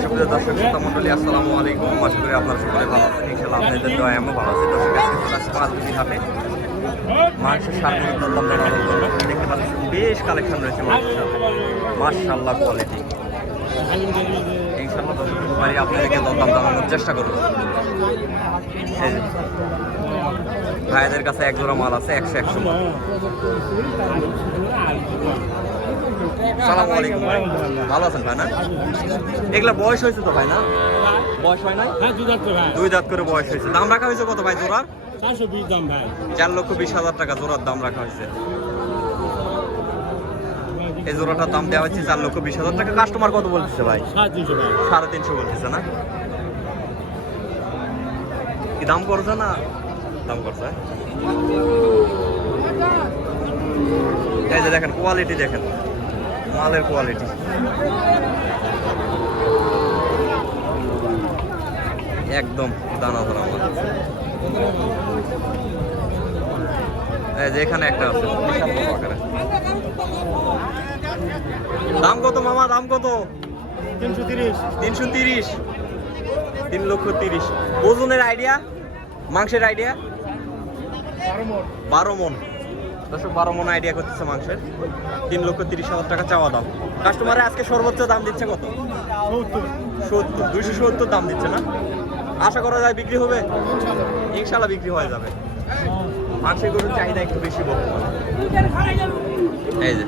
সুপ্রিয় দর্শক শ্রোতা মণ্ডলী, আসসালামু আলাইকুম। আশা করি আপনারা সকলে ভালো আছেন। ইনশাআল্লাহ আপনাদের দোয়ায় আমিও ভালো আছি। দর্শক আজকে চলে আসছে মাছগুলি হাটে মাংসের সারগুলির দরদাম জানানোর জন্য। দেখতে পাচ্ছেন বেশ কালেকশন রয়েছে মাংসের সাথে, মাশাআল্লাহ কোয়ালিটি। ইনশাআল্লাহ দর্শক বাড়ি আপনাদেরকে দরদাম জানানোর চেষ্টা করব। এই যে ভাইদের কাছে এক জোড়া মাল আছে 100 মাল। আসসালামু আলাইকুম ভাই, ভালো আছেন ভাই? না এগুলা বয়স হয়েছে তো ভাই? না বয়স হয় নাই? দুই দাঁত করে বয়স হয়েছে। দাম রাখা হয়েছে কত ভাই জোড়ার? 420 দাম ভাই। 4,20,000 টাকা জোড়ার দাম রাখা হয়েছে। এই জোড়াটার দাম দেওয়া হচ্ছে 4,20,000 টাকা। কাস্টমার কত বলতেছে ভাই? 350 বলতেছে। না কি দাম করছে? না দাম করছে। এই যে দেখেন কোয়ালিটি, দেখেন মালের কোয়ালিটি। একদম দানা ধরা মাল। এই যে এখানে একটা আছে বিশাল বড় আকারের। দাম কত মামা? দাম কত? 330। 330। 3,30,000। ওজনের আইডিয়া, মাংসের আইডিয়া? 12 মন। দর্শক 12 মন আইডিয়া করতেছে মাংসের। 3,30,000 টাকা চাওয়া দাম। কাস্টমারে আজকে সর্বোচ্চ দাম দিচ্ছে কত? 70। 270 দাম দিচ্ছে। না আশা করা যায় বিক্রি হবে? ইনশাল্লাহ বিক্রি হয়ে যাবে। মাংসের গরুর চাহিদা একটু বেশি বর্তমানে। এই যে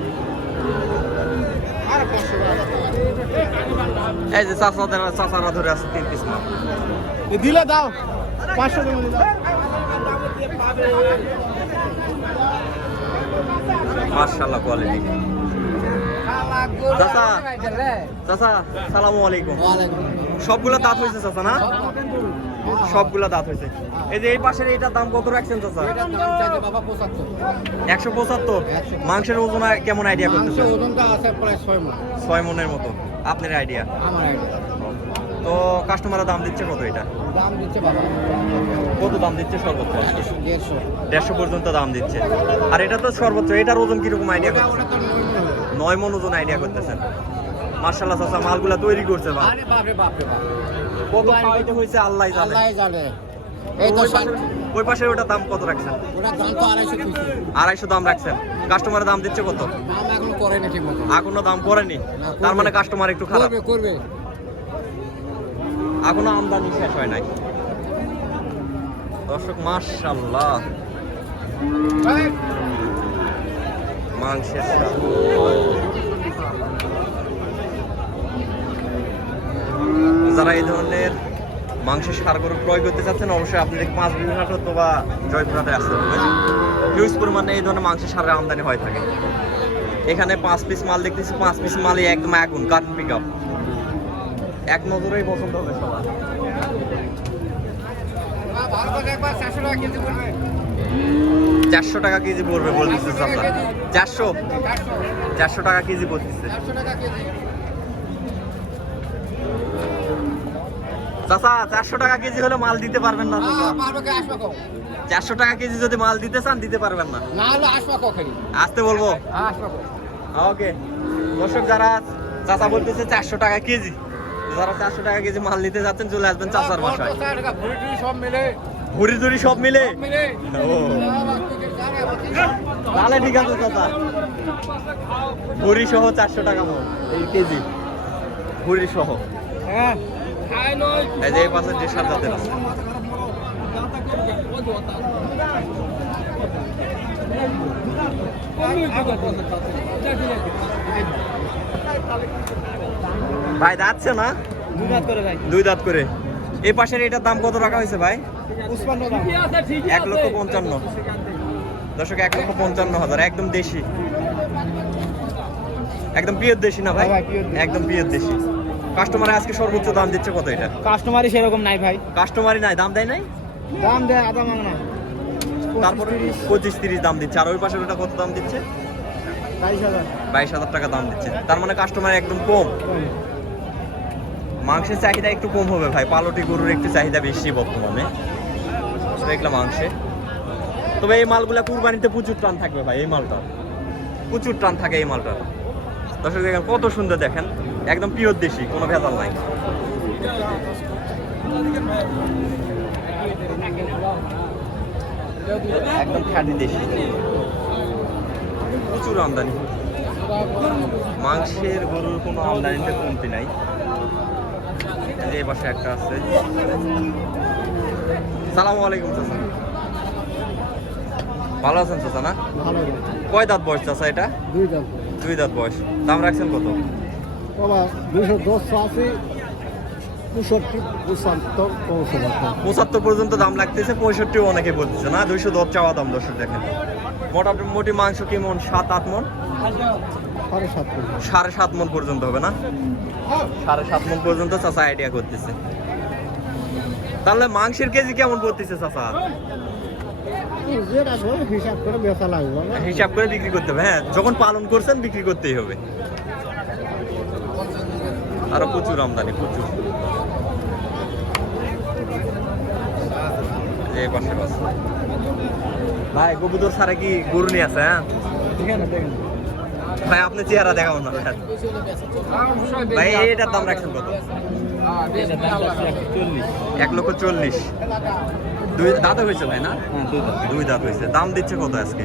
এই যে চাচারা ধরে আছে 3 পিস মাল। দিলে দাও 500 টাকা দিলে। মাশাআল্লাহ কোয়ালিটি। চাচা চাচা সালামু আলাইকুম। সবগুলা দাঁত হয়েছে চাচা? না সবগুলা দাঁত হয়েছে। এই যে এই পাশের এইটার দাম কত রাখছেন চাচা? 175। মাংসের ওজন কেমন আইডিয়া করতেছেন? 6 মনের মতো। আপনার আইডিয়া? তো কাস্টমারের দাম দিচ্ছে কত? এটা কত দাম দিচ্ছে সর্বোচ্চ? 150 পর্যন্ত দাম দিচ্ছে। আর এটা তো সর্বোচ্চ। এটার ওজন কিরকম আইডিয়া করতেছেন? 9 মন ওজন আইডিয়া করতেছেন। মাশাআল্লাহ চাচা মালগুলা তৈরি করছে। কত খাওয়াইতে হয়েছে আল্লাহ জানে। ওই পাশে ওটার দাম কত রাখছেন? 250 দাম রাখছেন। কাস্টমারের দাম দিচ্ছে কত? এখনো দাম করেনি। তার মানে কাস্টমার একটু খারাপ করবে। এখনো আমদানি শেষ হয় নাই। দর্শক মাশাআল্লাহ মাংসের যারা এই ধরনের মাংসের সার গরু ক্রয় করতে চাচ্ছেন অবশ্যই আপনাদের 5 বিভিন্ন হাট অথবা জয়পুরহাটে আসতে হবে। হিউজ পরিমাণে এই ধরনের মাংসের সারের আমদানি হয়ে থাকে। এখানে 5 পিস মাল দেখতেছি। 5 পিস মালই একদম আগুন, কাঠ পিক আপ। এক নজরেই পছন্দ হবে সবার। 400 টাকা কেজি পড়বে বলতেছে চাচা। 400 টাকা কেজি বলতেছে চাচা। 400 টাকা কেজি হলে মাল দিতে পারবেন না? 400 টাকা কেজি যদি মাল দিতে চান দিতে পারবেন না? আসতে বলবো। ওকে দর্শক, যারা চাচা বলতেছে 400 টাকা কেজি, যারা 400 টাকা কেজি মাল নিতে যাচ্ছেন চলে আসবেন চাচার বাসায়। ভুড়ি টুড়ি সব মিলে? তাহলে ঠিক আছে চাচা। ভুড়ি সহ 400 টাকা এই কেজি, ভুড়ি সহ। এই যে এই পাশে যে সাত জাতের আছে। ভাই দাঁতছে না? 2 দাঁত করে ভাই। 2 দাঁত করে। এই পাশের এটার দাম কত রাখা হয়েছে ভাই? 1,55,000। দর্শক 1,55,000। একদম দেশি, একদম পিওর দেশি না ভাই? একদম পিওর দেশি। কাস্টমারে আজকে সর্বোচ্চ দাম দিচ্ছে কত এটা? কাস্টমারই সেরকম নাই ভাই। কাস্টমারই নাই, দাম দেয় নাই? দাম দেয় আদা মাংনা। তারপরে 25-30 দাম দিচ্ছে। আর ওই পাশের ওটা কত দাম দিচ্ছে? 22,000 টাকা দাম দিচ্ছে। তার মানে কাস্টমার একদম কম। মাংসের চাহিদা একটু কম হবে ভাই। পালটি গরুর একটু চাহিদা বেশি বর্তমানে দেখলাম মাংসে। তবে এই মালগুলা কুরবানিতে প্রচুর টান থাকবে ভাই। এই মালটা প্রচুর টান থাকে এই মালটা। দর্শক দেখেন কত সুন্দর, দেখেন একদম পিওর দেশি, কোনো ভেজাল নাই। একদম খাঁটি দেশি, প্রচুর আমদানি। মাংসের গরুর কোনো আমদানিতে কমতি নাই। এই পাশে একটা আছে। সালামু আলাইকুম চাচা, ভালো আছেন চাচা? না ভালো কয় দাঁত বয়স চাচা এটা? 2 দাম 2 দাঁত বয়স। দাম রাখছেন কত? বাবা 210 65 75 75 পর্যন্ত দাম লাগতেছে, 65 অনেকে বলতেছে না। 210 চাওয়া দাম। দর্শক দেখেন মোটামুটি মাংস কেমন? 7-8 মন, 7.5 মন পর্যন্ত হবে না? 7.5 মন পর্যন্ত চাচা আইডিয়া করতেছে। তাহলে মাংসের কেজি কেমন পড়তেছে চাচা? হিসাব করে বেচা লাগবে, হিসাব করে বিক্রি করতে হবে। হ্যাঁ, যখন পালন করছেন বিক্রি করতেই হবে। আরো প্রচুর আমদানি, প্রচুর। এই পাশে পাশে ভাই কবুতর ছাড়া কি গরু নিয়ে আছে? হ্যাঁ ভাই, আপনি চেহারা দেখাবো না ভাই। এটার দাম রাখছেন কত? 1,40,000। 2 দাঁত হয়েছে ভাই? না, 2 দাঁত হয়েছে। দাম দিচ্ছে কত আজকে?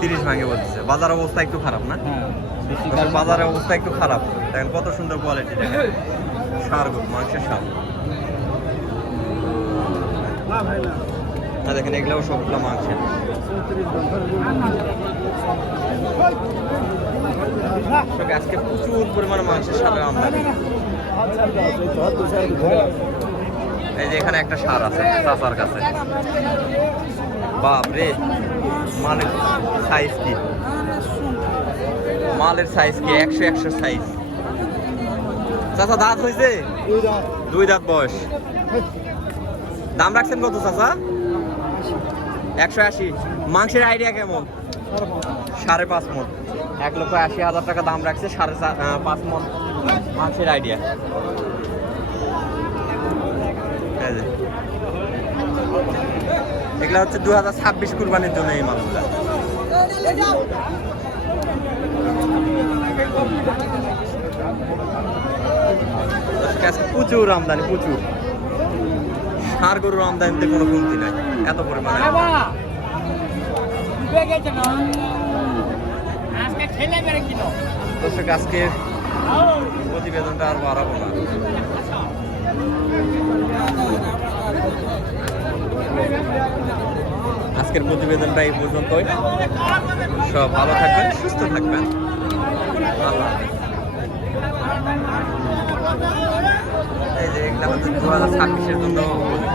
30 ভাঙে বলতেছে। বাজার অবস্থা একটু খারাপ না? বাজারের অবস্থা একটু খারাপ। দেখেন কত সুন্দর কোয়ালিটি, দেখেন ষাঁড় গরু, মাংসের ষাঁড়। দেখেন এগুলো সবগুলো মাংসের। আজকে প্রচুর পরিমাণে মাংসের ষাঁড়ের আমদানি। এই যে এখানে একটা ষাঁড় আছে চাচার কাছে। বাপ রে, মালের সাইজ কি! মালের সাইজ কি! 100 সাইজ। চাচা দাঁত হয়েছে? 2 দাঁত বয়স। দাম রাখছেন কত চাচা? 180। মাংসের আইডিয়া কেমন? 5.5 মন। 1,80,000 টাকা দাম রাখছে। 5.5 মন মাংসের আইডিয়া। এগুলা হচ্ছে 2026 কুরবানির জন্য এই মালগুলা। প্রচুর আমদানি, প্রচুর। ষাঁড় গরুর আমদানিতে কোনো কমতি নাই, এত পরিমাণে। দর্শক আজকের প্রতিবেদনটা আর বাড়াবো না। আজকের প্রতিবেদনটা এই পর্যন্তই। সব ভালো থাকবেন, সুস্থ থাকবেন। আল্লাহ হাফেজ। এই যে এগুলা হচ্ছে 2026-এর জন্য উপযোগী।